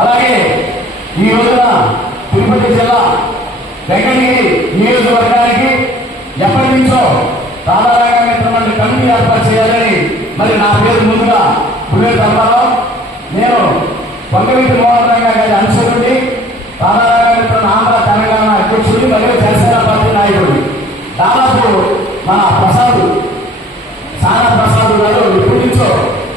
అలాగే ఈ రోజున తిరుపతి జిల్లా వెంకటగిరి నియోజకవర్గానికి ఎప్పటి నుంచో రాధారాగ మిత్రమండలి కమిటీ ఏర్పాటు చేయాలని మరి నా పేరు ముందుగా పుల్లేరు ధర్మారావు, నేను పొంగవీటి మోహన్ రంగా గారి అనుసరుడి, రాధారాగ మిత్రుడు ఆంధ్ర తెలంగాణ అధ్యక్షుడి మరియు జనసేన పార్టీ నాయకుడు. దాదాపు మన సానా ప్రసాద్ గారు ఎప్పటి నుంచో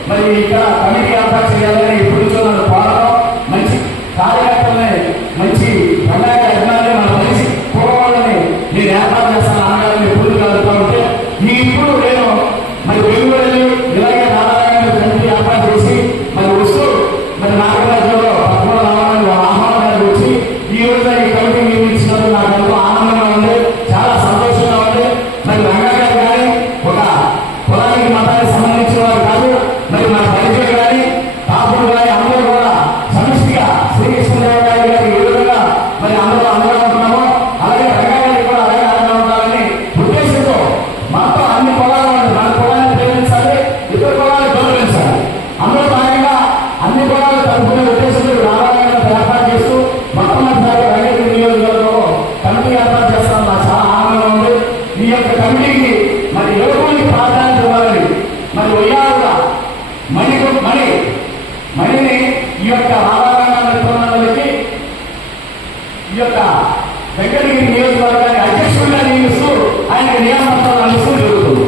మరి ఇక్కడ కమిటీ ఏర్పాటు చేయాలని ఎప్పటి నుంచో నన్ను కోరడం, మంచి కార్యకర్తలని మంచి ప్రజాయ అభిమానులు మన కలిసి పూర్వాలని నేను ఏర్పాటు చేస్తాను అనగానే ఎప్పుడు కలుగుతా ఉంటే ఇప్పుడు నేను మరి వెలుగుబడి ఇలాగే నారాయణ కమిటీ ఏర్పాటు చేసి మరి వస్తూ మరి నాగరాజులో పద్మూడు రావాలని ఆహ్వానం గారికి వచ్చి ఈ రోజు ఈ కమిటీ నిర్మించినందుకు నాకు ఎంతో ఆనందంగా ఉంది, చాలా సంతోషంగా ఉంది. మరి రంగా గారు కానీ ఒక కులానికి మతానికి సంబంధించిన వారు కాదు, మరి మన పరిచయం కానీ కాపుడు కానీ అందరూ కూడా సమిష్టిగా శ్రీకృష్ణదేవరాయ గారి ఈ విధంగా మరి అందరూ ఉంటున్నాము. అలాగే రంగా గారికి కూడా అలాగే అండగా ఉండాలని ఉద్దేశంతో మొత్తం అన్ని కులాలు మన కులాన్ని ప్రేమించాలి, ఇతర కులాన్ని గౌరవించాలి. అందులో భాగంగా అన్ని కులాలు తరపున ఉద్దేశంతో రావాలని ఏర్పాటు చేస్తూ మొట్టమొదటిసారి వెంకటగిరి నియోజకవర్గంలో కమిటీ ఏర్పాటు చేస్తాను. నాకు చాలా ఆనందంగా ఉంది. ఈ యొక్క కమిటీకి మరి యువకులకి ప్రాధాన్యత ఇవ్వాలని మరి ఉయ్యాలుగా మణిని ఈ యొక్క రాధారాంగాలకి ఈ యొక్క వెంకటగిరి నియోజకవర్గానికి అధ్యక్షుడిగా నియమిస్తూ ఆయనకి నియామకాలు అందిస్తూ జరుగుతుంది.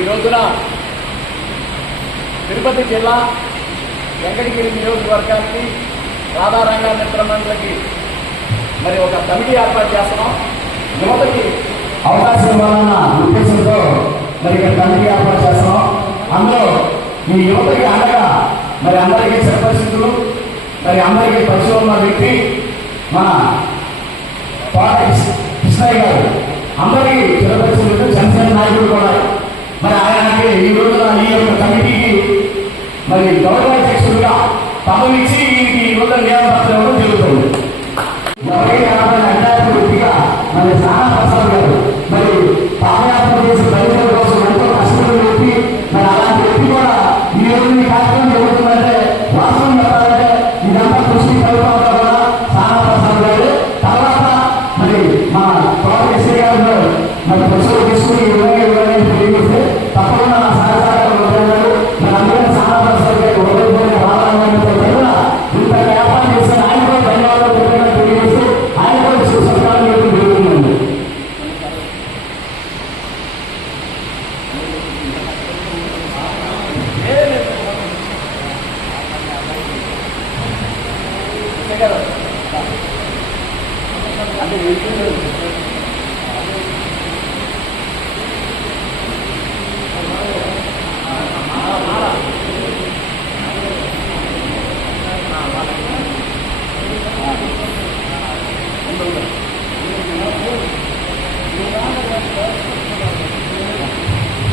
ఈ రోజున తిరుపతి జిల్లా వెంకటగిరి నియోజకవర్గానికి రాధారంగా మిత్రమండలికి మరి ఒక కమిటీ ఏర్పాటు చేస్తున్నాం. యువతకి అవకాశం ఇవ్వాలన్న ఉద్దేశంతో మరి ఇక్కడ కమిటీ ఏర్పాటు చేస్తున్నాం. అందులో ఈ యువతకి అండగా మరి అందరికీ చిరపరిస్థితులు మరి అందరికీ పరిచయం ఉన్న వ్యక్తి మన కృష్ణయ్య గారు, అందరికీ చిరపరిస్థితులు జనసేన నాయకుడు కూడా. మరి ఆయనకి ఈ రోజున ఈ యొక్క కమిటీకి మరి గౌరవాధ్యక్షుడిగా పదవిచ్చి ఈ రోజున నియామకం ఇవ్వడం జరుగుతుంది. ఎవరైనా అడ్డాత్మ వ్యక్తిగా మరి సానా ప్రసాద్ గారు మరి పాదయాత్ర చేసి రైతుల కోసం ఎంతో కష్టపడి వ్యక్తి, మరి అలాంటి వ్యక్తి కూడా ఈ రోజు ఈ కార్యక్రమం జరుగుతుందంటే వాస్తవం చెప్పాలంటే ఇదంతా కృషి ఫలితంగా కూడా సానా ప్రసాద్ గారు. తర్వాత మరి మా ఎస్ఐ గారు మరి ప్రశ్నలు తీసుకుని ఇవ్వడానికి తెలియజేస్తే తప్పకుండా నా సహకారం ఉంటారు. మరి అందరినీ సానా ప్రసాద్ గారు ఇంత ఏర్పాటు చేసిన ఆయన కూడా ధన్యవాదాలు తెలియజేస్తూ ఆయన కూడా సుసంస్కారం జరుగుతుందండి.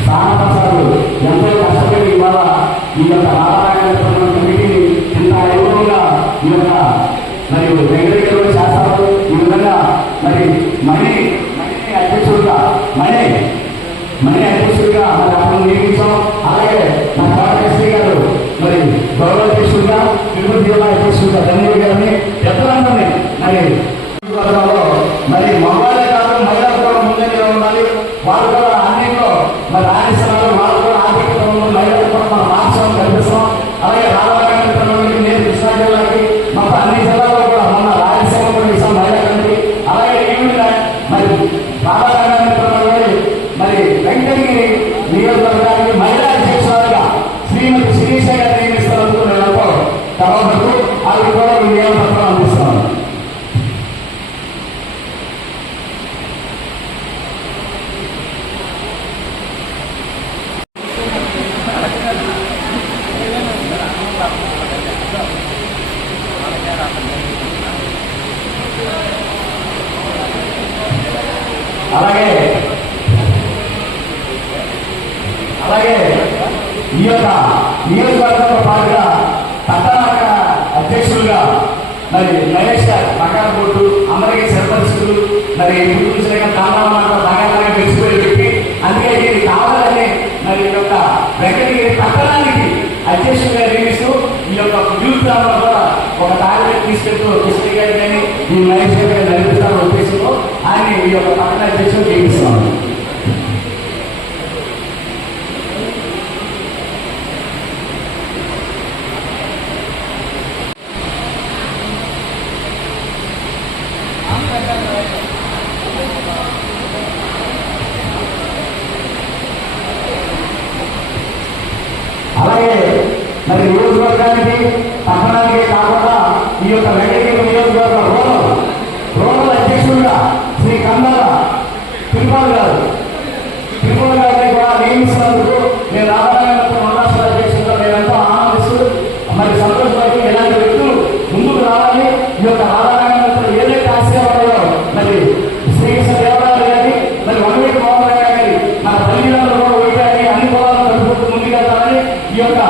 సానప్రసాద్ ఎంతో కష్టపడి ఇవాళ ఈ యొక్క రాధారాయణ కమిటీని ఇంత వైభవంగా ఈ యొక్క మరి వెంకటగిరిలో చేస్తారు. ఈ విధంగా మరి మణి అధ్యక్షుడిగా మణి అధ్యక్షుడిగా మరి అప్పుడు నియమించాం. అలాగే మా ఎస్పీ గారు మరి గౌరవాధ్యక్షుడిగా, తిరుపతి జిల్లా అధ్యక్షుడిగా ధన్యవాదాలు గారిని పెద్దలందరినీ మరి మగవాళ్ళే కాదు మహిళలు కూడా ముందంగా ఉండాలి. వాళ్ళు కూడా అన్నింటిలో మరి రాణిస్తున్నారు. వాళ్ళు కూడా ఆర్థిక మహిళలు కూడా మనం మార్చడం కనిపిస్తాం. అలాగే రాధారాయణ నేను కృష్ణా జిల్లాకి మా అన్ని జిల్లాలో కూడా మొన్న అలాగే అలాగే ఈ యొక్క నియోజకవర్గంతో పాటుగా పట్టణ అధ్యక్షులుగా మరి మహేష్ గారు పక్కన బోర్డు అందరికీ సర్పంచులు మరి ఇప్పుడు చూసిన కాలంలో బాగా తెలిసిపోయి పెట్టి అందుకే ఇది కావాలని మరి ఈ యొక్క వెంకటగిరి పట్టణానికి అధ్యక్షులుగా నియమిస్తూ ఈ యొక్క యూత్ లో కూడా ఒక టార్గెట్ తీసుకెళ్తూ కృష్ణ గారి కానీ ఈ మహేష్ గారి నడిపిస్తారన్న ఉద్దేశంలో ఆయన ఈ యొక్క పట్టణ అధ్యక్షులు నియమిస్తున్నాను. అలాగే మరి నియోజకవర్గానికి పట్టణానికి కాకుండా ఈ యొక్క వెంకటగిరి నియోజకవర్గ రూరల్ అధ్యక్షుడిగా శ్రీ కందాల తిరుపతి గారిని కూడా నియమిస్తున్నందుకు నేను రాధారాయణ మహారాష్ట్ర అధ్యక్షుడిగా నేనంతా ఆనందిస్తూ మరి సంతోషపడి ఇలాంటి వ్యక్తులు ముందుకు రావాలి. ఈ యొక్క రాధారాయణ ఏదైతే ఆశీర్వాదాలో మరి శ్రీకృష్ణ దేవరాయలు కానీ మరి వంగవీటి మోహన్ గారి మన తల్లిదండ్రులు కూడా ఓడిపోయి అన్ని పొలాలను కలుపుకుంటూ ముందుకెళ్తామని ఈ యొక్క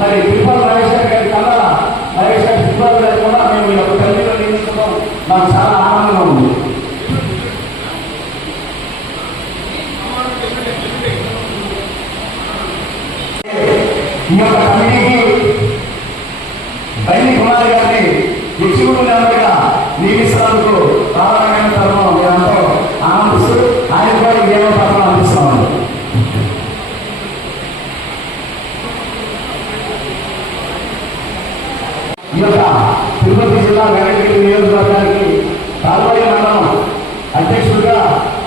మరి తిరుపతి మహేశ్వర్ గారి కన్నడ మహేశ్వర్ తిరుపతి గారి కూడా మేము ఈ యొక్క తల్లిలో నియమించడం నాకు చాలా ఆనందంగా ఉంది. ఈ యొక్క కమిటీకి బైని కుమార్ గారిని ఎగ్జిక్యూటివ్ మెంబర్గా నియమిస్తున్నందుకు రాధారాయణ తరఫున మేమంతా ఆనందిస్తూ ఆయన కూడా ఏమో పత్రం అందిస్తున్నామండి. ఈ యొక్క తిరుపతి జిల్లా వెంకటగిరి నియోజకవర్గానికి తాల్వాయి మండలం అధ్యక్షుడిగా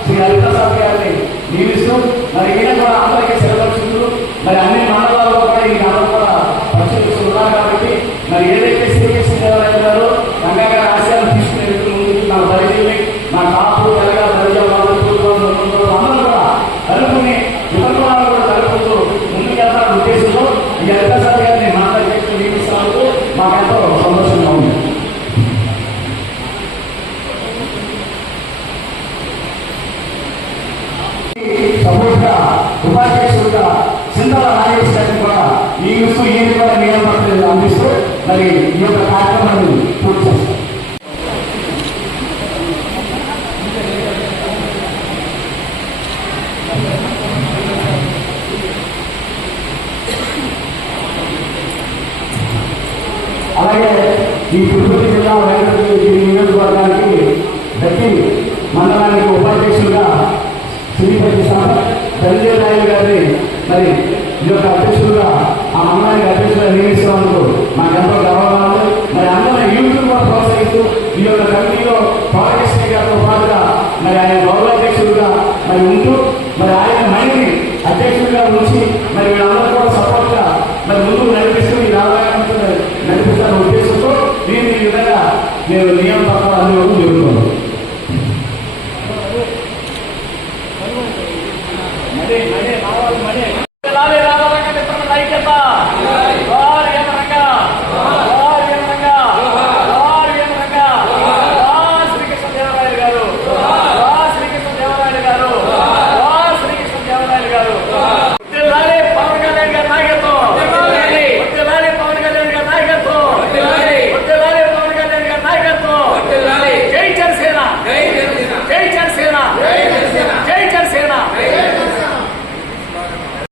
శ్రీ హరిప్రసాద్ గారిని నియమిస్తూ మరి ఈయన కూడా అందరికీ సెలవులు మరి అన్ని మండలాల్లో కూడా ఈ అందరూ కూడా పరిశీలిస్తున్నారు కాబట్టి మరి ఏదైతే శ్రీకృష్ణ దేవరాయలు గారు రంగా గారి ఆశయాలు తీసుకునే ముందుకు నా పరిధిని మా కాపు తెలంగాణ అందరూ కూడా కలుపుకుని విపత్తులను కూడా కలుపుతూ ముందుకెళ్తారన్న ఉద్దేశంలో ఈ హరిప్రసాద్ గారిని మా అధ్యక్షులు నియమిస్తున్నందుకు మాకెంతో సంతోషంగా ఉంది. సపోర్ట్గా ఉపాధ్యక్షుడిగా చింతల నాగేష్ గారిని కూడా నియమిస్తూ ఈయన కూడా నియమపత్రాలు అందిస్తూ మరి ఈ యొక్క కార్యక్రమాన్ని పూర్తి చేస్తారు. అలాగే ఈ తిరుపతి జిల్లా వెంకటగిరి నియోజకవర్గానికి దక్కి మండలానికి ఉపాధ్యక్షులుగా శ్రీపతి ధనంజయరాయలు గారిని మరి ఈ యొక్క అధ్యక్షులుగా ఆ మండలానికి అధ్యక్షులుగా నియమిస్తున్నందుకు మాకెంతో గర్వంగా ఉంది. మరి అందరూ యూత్ కూడా ప్రోత్సహిస్తూ ఈ యొక్క కమిటీలో పాలకృష్ణ గారితో పాటుగా మరి ఆయన గౌరవాధ్యక్షులుగా మరి ఉంటూ మరి ఆయన మైండ్ని అధ్యక్షుడిగా ఉంచి మరి వీళ్ళందరూ కూడా సపోర్ట్గా మరి ముందుకు నడిపిస్తూ ఈ రామాయణ నడిపిస్తున్న ఉద్దేశంతో దీన్ని ఈ విధంగా నేను నియమ పత్రాలు జరుగుతుంది.